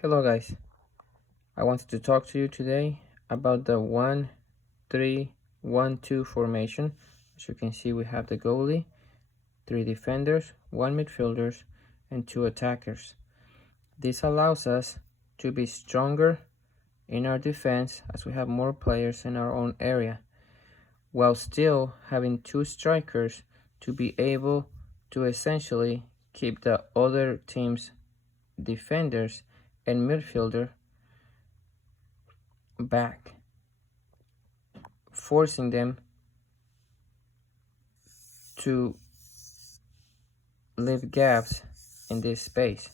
Hello guys, I wanted to talk to you today about the 1-3-1-2 formation. As you can see, we have the goalie, 3 defenders, 1 midfielders, and 2 attackers. This allows us to be stronger in our defense as we have more players in our own area, while still having 2 strikers to be able to essentially keep the other team's defenders and midfielder back, forcing them to leave gaps in this space.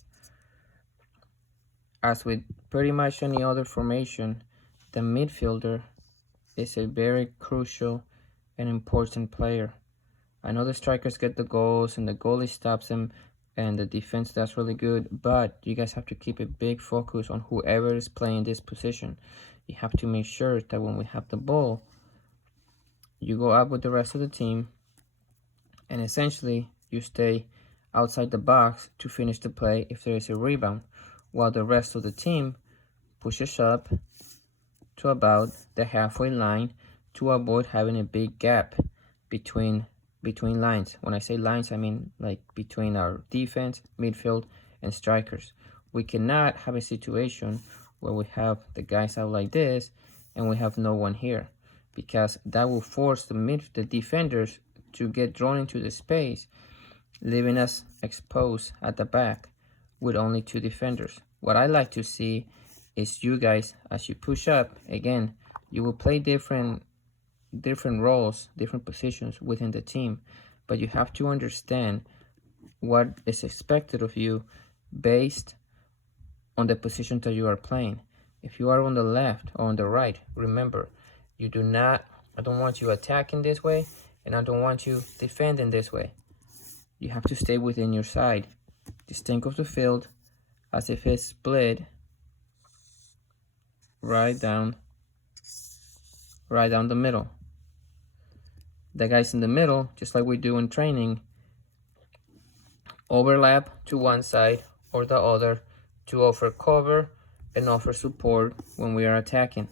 As with pretty much any other formation, the midfielder is a very crucial and important player. I know the strikers get the goals and the goalie stops them and the defense does really good, but you guys have to keep a big focus on whoever is playing this position. You have to make sure that when we have the ball, you go up with the rest of the team and essentially you stay outside the box to finish the play if there is a rebound, while the rest of the team pushes up to about the halfway line to avoid having a big gap between lines. When I say lines, I mean like between our defense, midfield, and strikers. We cannot have a situation where we have the guys out like this and we have no one here, because that will force the defenders to get drawn into the space, leaving us exposed at the back with only 2 defenders. What I like to see is you guys, as you push up, again, you will play different roles, different positions within the team, but you have to understand what is expected of you based on the position that you are playing. If you are on the left or on the right, remember, I don't want you attacking this way, and I don't want you defending this way. You have to stay within your side. Just think of the field as if it's split right down the middle. The guys in the middle, just like we do in training, overlap to one side or the other to offer cover and offer support when we are attacking,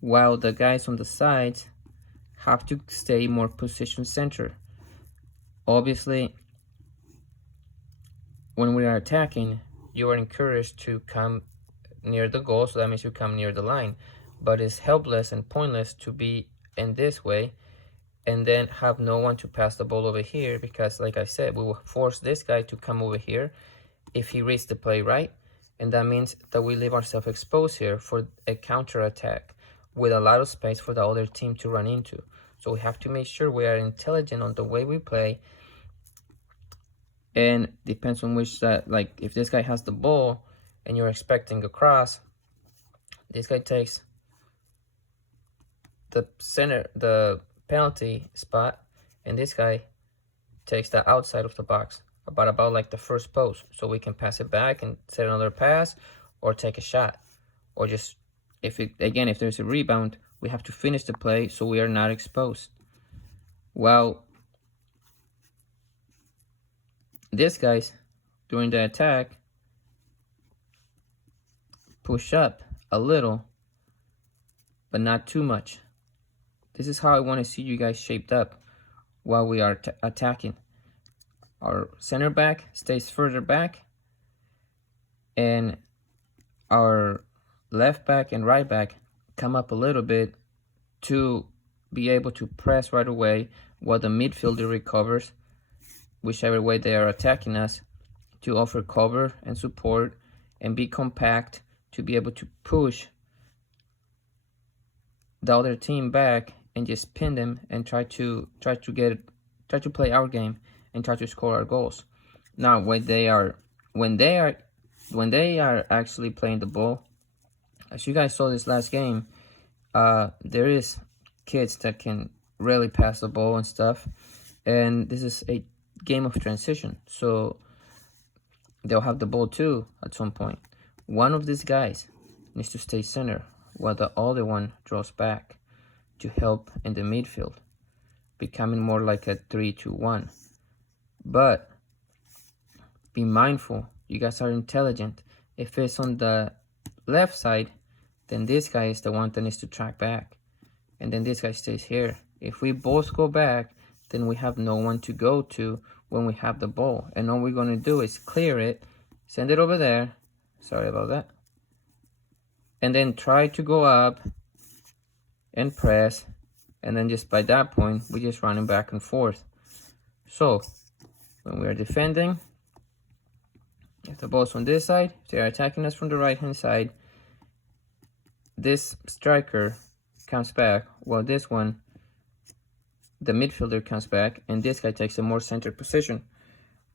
while the guys on the sides have to stay more position center. Obviously, when we are attacking, you are encouraged to come near the goal, so that means you come near the line, but it's helpless and pointless to be in this way and then have no one to pass the ball over here, because like I said, we will force this guy to come over here if he reads the play right, and that means that we leave ourselves exposed here for a counter attack with a lot of space for the other team to run into. So we have to make sure we are intelligent on the way we play, and depends on which side. Like if this guy has the ball and you're expecting a cross, this guy takes the penalty spot, and this guy takes the outside of the box, about like the first post, so we can pass it back and set another pass or take a shot, or just if there's a rebound, we have to finish the play so we are not exposed. While these guys during the attack push up a little, but not too much. This is how I want to see you guys shaped up while we are attacking. Our center back stays further back, and our left back and right back come up a little bit to be able to press right away while the midfielder recovers, whichever way they are attacking us, to offer cover and support and be compact to be able to push the other team back and just pin them and try to play our game and try to score our goals. Now, when they are actually playing the ball, as you guys saw this last game, there is kids that can really pass the ball and stuff, and this is a game of transition, so they'll have the ball too at some point. One of these guys needs to stay center while the other one draws back to help in the midfield, becoming more like a 3-2-1. But be mindful, you guys are intelligent. If it's on the left side, then this guy is the one that needs to track back. And then this guy stays here. If we both go back, then we have no one to go to when we have the ball. And all we're going to do is clear it, send it over there. Sorry about that. And then try to go up and press. And then just by that point, we're just running back and forth. So when we are defending, if the ball's on this side, if they are attacking us from the right-hand side, this striker comes back, while this one, the midfielder, comes back, and this guy takes a more centered position.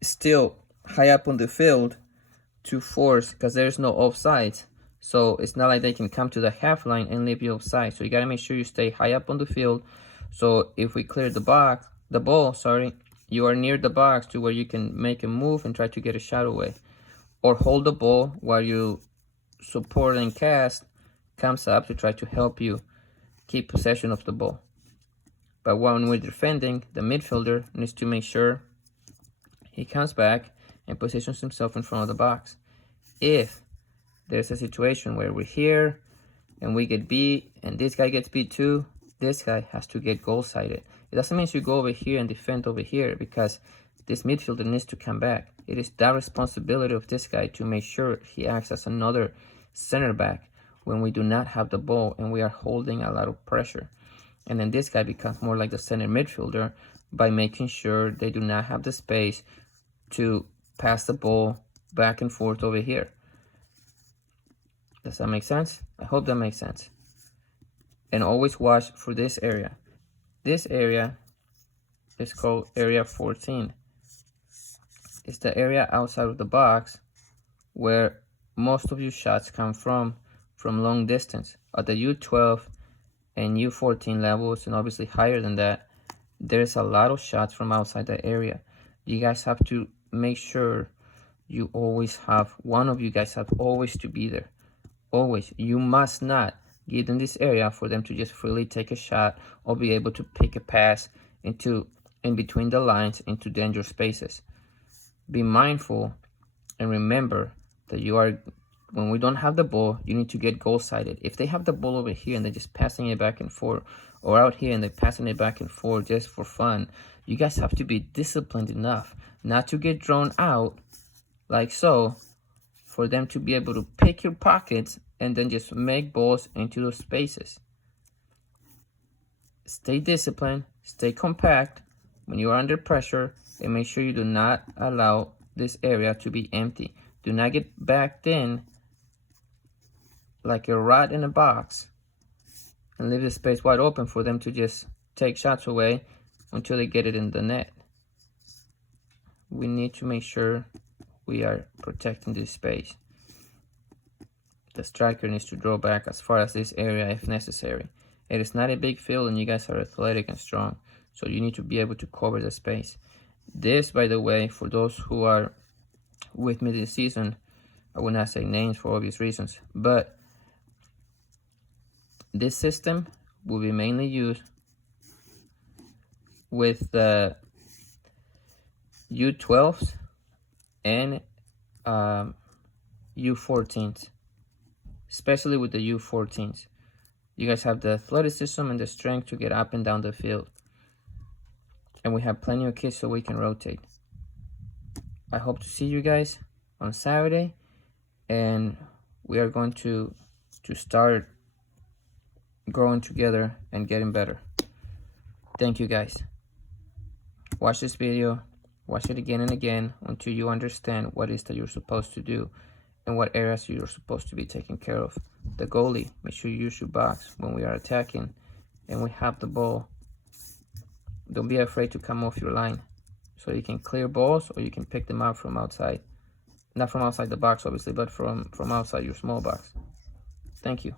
Still high up on the field to force, because there's no offsides. So it's not like they can come to the half line and leave you offside. So you gotta make sure you stay high up on the field. So if we clear the ball, you are near the box to where you can make a move and try to get a shot away. Or hold the ball while you support and cast comes up to try to help you keep possession of the ball. But when we're defending, the midfielder needs to make sure he comes back and positions himself in front of the box. If there's a situation where we're here and we get beat and this guy gets beat too, this guy has to get goal sided. It doesn't mean you go over here and defend over here, because this midfielder needs to come back. It is the responsibility of this guy to make sure he acts as another center back when we do not have the ball and we are holding a lot of pressure. And then this guy becomes more like the center midfielder by making sure they do not have the space to pass the ball back and forth over here. Does that make sense? I hope that makes sense. And always watch for this area. This area is called area 14. It's the area outside of the box where most of your shots come from long distance. At the U12 and U14 levels, and obviously higher than that, there's a lot of shots from outside the area. You guys have to make sure you always have, one of you guys have always to be there. Always. You must not give them this area for them to just freely take a shot or be able to pick a pass in between the lines into dangerous spaces. Be mindful and remember that when we don't have the ball, you need to get goal sided. If they have the ball over here and they're just passing it back and forth, or out here and they're passing it back and forth just for fun, you guys have to be disciplined enough not to get drawn out like so, for them to be able to pick your pockets and then just make balls into those spaces. Stay disciplined, stay compact when you are under pressure, and make sure you do not allow this area to be empty. Do not get backed in like a rat in a box and leave the space wide open for them to just take shots away until they get it in the net. We need to make sure we are protecting this space. The striker needs to draw back as far as this area if necessary. It is not a big field and you guys are athletic and strong, so you need to be able to cover the space. This, by the way, for those who are with me this season, I will not say names for obvious reasons, but this system will be mainly used with the U12s and U14s, especially with the U14s. You guys have the athleticism and the strength to get up and down the field. And we have plenty of kids so we can rotate. I hope to see you guys on Saturday, and we are going to start growing together and getting better. Thank you guys. Watch this video, watch it again and again until you understand what it is that you're supposed to do and what areas you're supposed to be taking care of. The goalie, make sure you use your box when we are attacking and we have the ball. Don't be afraid to come off your line, so you can clear balls or you can pick them out from outside. Not from outside the box, obviously, but from outside your small box. Thank you.